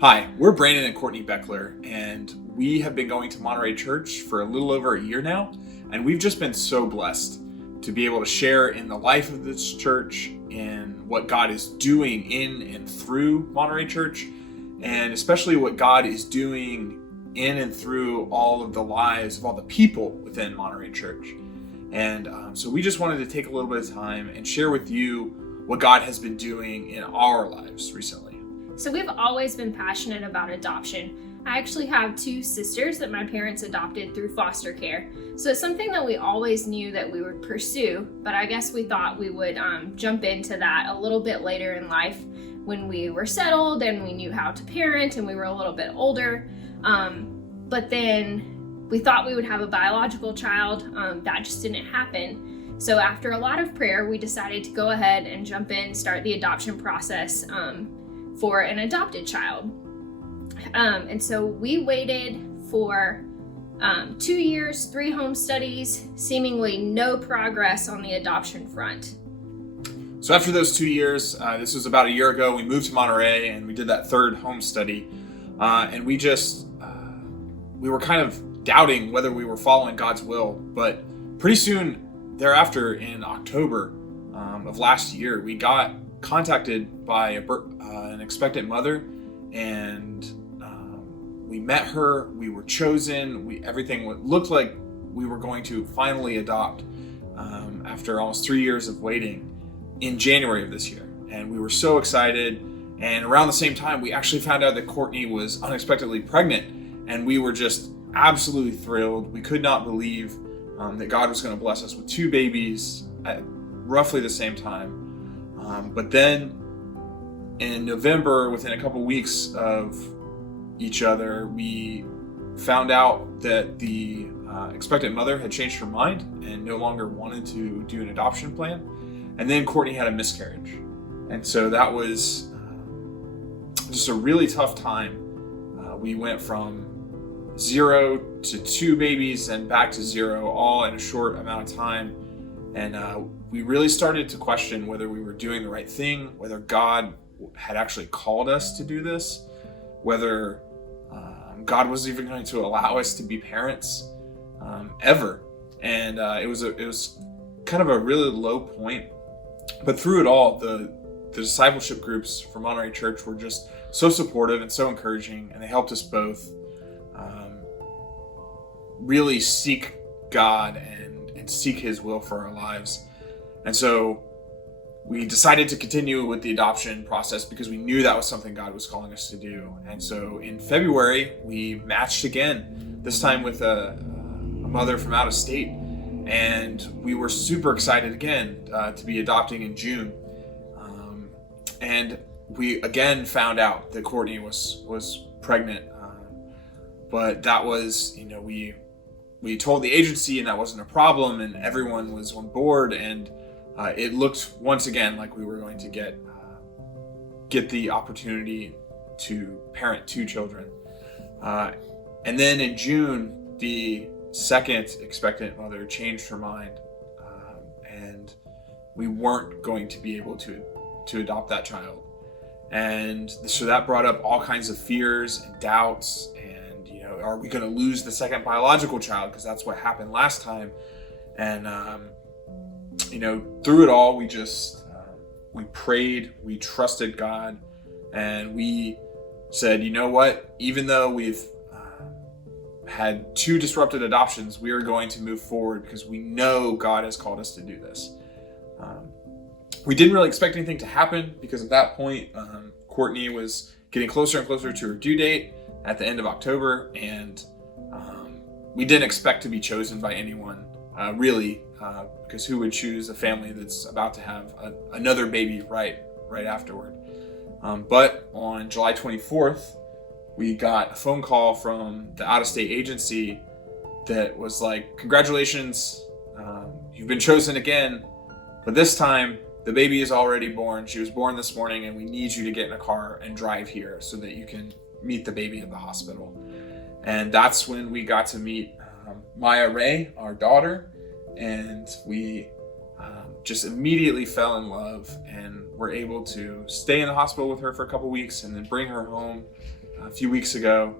Hi, we're Brandon and Courtney Beckler, and we have been going to Monterey Church for a little over a year now, and we've just been so blessed to be able to share in the life of this church and what God is doing in and through Monterey Church, and especially what God is doing in and through all of the lives of all the people within Monterey Church. And so we just wanted to take a little bit of time and share with you what God has been doing in our lives recently. So we've always been passionate about adoption. I actually have two sisters that my parents adopted through foster care. So it's something that we always knew that we would pursue, but I guess we thought we would jump into that a little bit later in life when we were settled and we knew how to parent and we were a little bit older. But then we thought we would have a biological child. That just didn't happen. So after a lot of prayer, we decided to go ahead and jump in, start the adoption process for an adopted child. And so we waited for 2 years, 3 home studies, seemingly no progress on the adoption front. So after those 2 years, this was about a year ago, we moved to Monterey and we did that third home study. And we were kind of doubting whether we were following God's will. But pretty soon thereafter, in October of last year, we got contacted by an expectant mother, and we met her. We were chosen. Everything looked like we were going to finally adopt after almost 3 years of waiting in January of this year. And we were so excited. And around the same time, we actually found out that Courtney was unexpectedly pregnant, and we were just absolutely thrilled. We could not believe that God was going to bless us with 2 babies at roughly the same time. But then in November, within a couple weeks of each other, we found out that the expectant mother had changed her mind and no longer wanted to do an adoption plan. And then Courtney had a miscarriage. And so that was just a really tough time. We went from 0 to 2 babies and back to 0, all in a short amount of time. And we really started to question whether we were doing the right thing, whether God had actually called us to do this, whether God was even going to allow us to be parents ever. And it was kind of a really low point. But through it all, the discipleship groups from Monterey Church were just so supportive and so encouraging, and they helped us both really seek God and seek His will for our lives. And so we decided to continue with the adoption process because we knew that was something God was calling us to do. And so in February, we matched again, this time with a mother from out of state. And we were super excited again to be adopting in June. And we again found out that Courtney was pregnant. But that was, we told the agency, and that wasn't a problem, and everyone was on board, and it looked once again like we were going to get the opportunity to parent 2 children. And then in June, the second expectant mother changed her mind, and we weren't going to be able to adopt that child. And so that brought up all kinds of fears and doubts. Are we going to lose the second biological child? Because that's what happened last time. And, through it all, we we prayed, we trusted God, and we said, you know what? Even though we've had 2 disrupted adoptions, we are going to move forward because we know God has called us to do this. We didn't really expect anything to happen because at that point, Courtney was getting closer and closer to her due date at the end of October, and we didn't expect to be chosen by anyone, really, because who would choose a family that's about to have another baby right afterward? But on July 24th, we got a phone call from the out-of-state agency that was like, congratulations, you've been chosen again, but this time the baby is already born. She was born this morning, and we need you to get in a car and drive here so that you can meet the baby at the hospital. And that's when we got to meet Maya Ray, our daughter, and we just immediately fell in love and were able to stay in the hospital with her for a couple weeks and then bring her home a few weeks ago.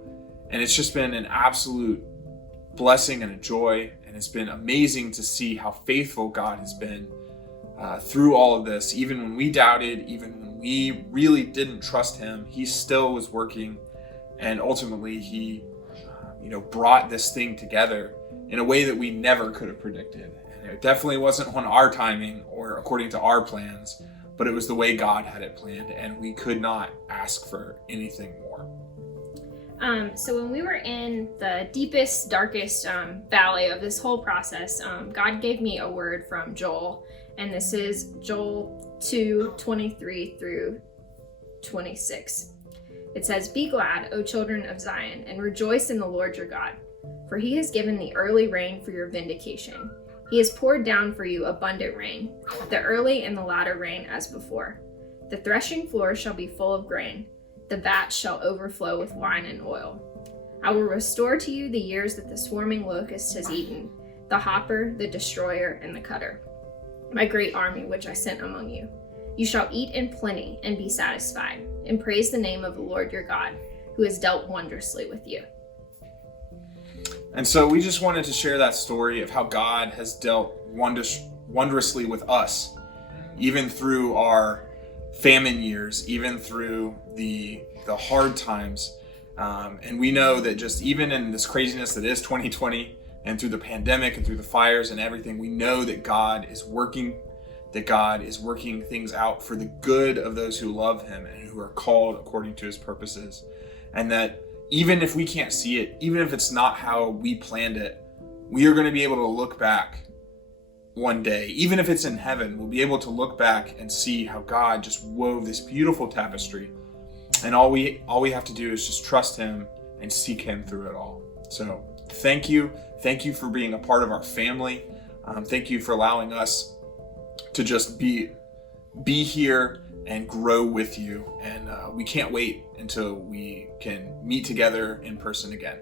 And it's just been an absolute blessing and a joy. And it's been amazing to see how faithful God has been through all of this. Even when we doubted, even when we really didn't trust him, he still was working. And ultimately he, brought this thing together in a way that we never could have predicted. And it definitely wasn't on our timing or according to our plans, but it was the way God had it planned, and we could not ask for anything more. So when we were in the deepest, darkest valley of this whole process, God gave me a word from Joel, and this is Joel 2:23 through 26. It says, "Be glad, O children of Zion, and rejoice in the Lord your God, for he has given the early rain for your vindication. He has poured down for you abundant rain, the early and the latter rain as before. The threshing floor shall be full of grain, the vat shall overflow with wine and oil. I will restore to you the years that the swarming locust has eaten, the hopper, the destroyer, and the cutter, my great army which I sent among you. You shall eat in plenty and be satisfied, and praise the name of the Lord your God, who has dealt wondrously with you." And so we just wanted to share that story of how God has dealt wondrously with us, even through our famine years, even through the hard times. And we know that just even in this craziness that is 2020, and through the pandemic and through the fires and everything, we know that God is working things out for the good of those who love him and who are called according to his purposes. And that even if we can't see it, even if it's not how we planned it, we are going to be able to look back one day. Even if it's in heaven, we'll be able to look back and see how God just wove this beautiful tapestry. And all we have to do is just trust him and seek him through it all. So thank you. Thank you for being a part of our family. Thank you for allowing us to just be here and grow with you. And we can't wait until we can meet together in person again.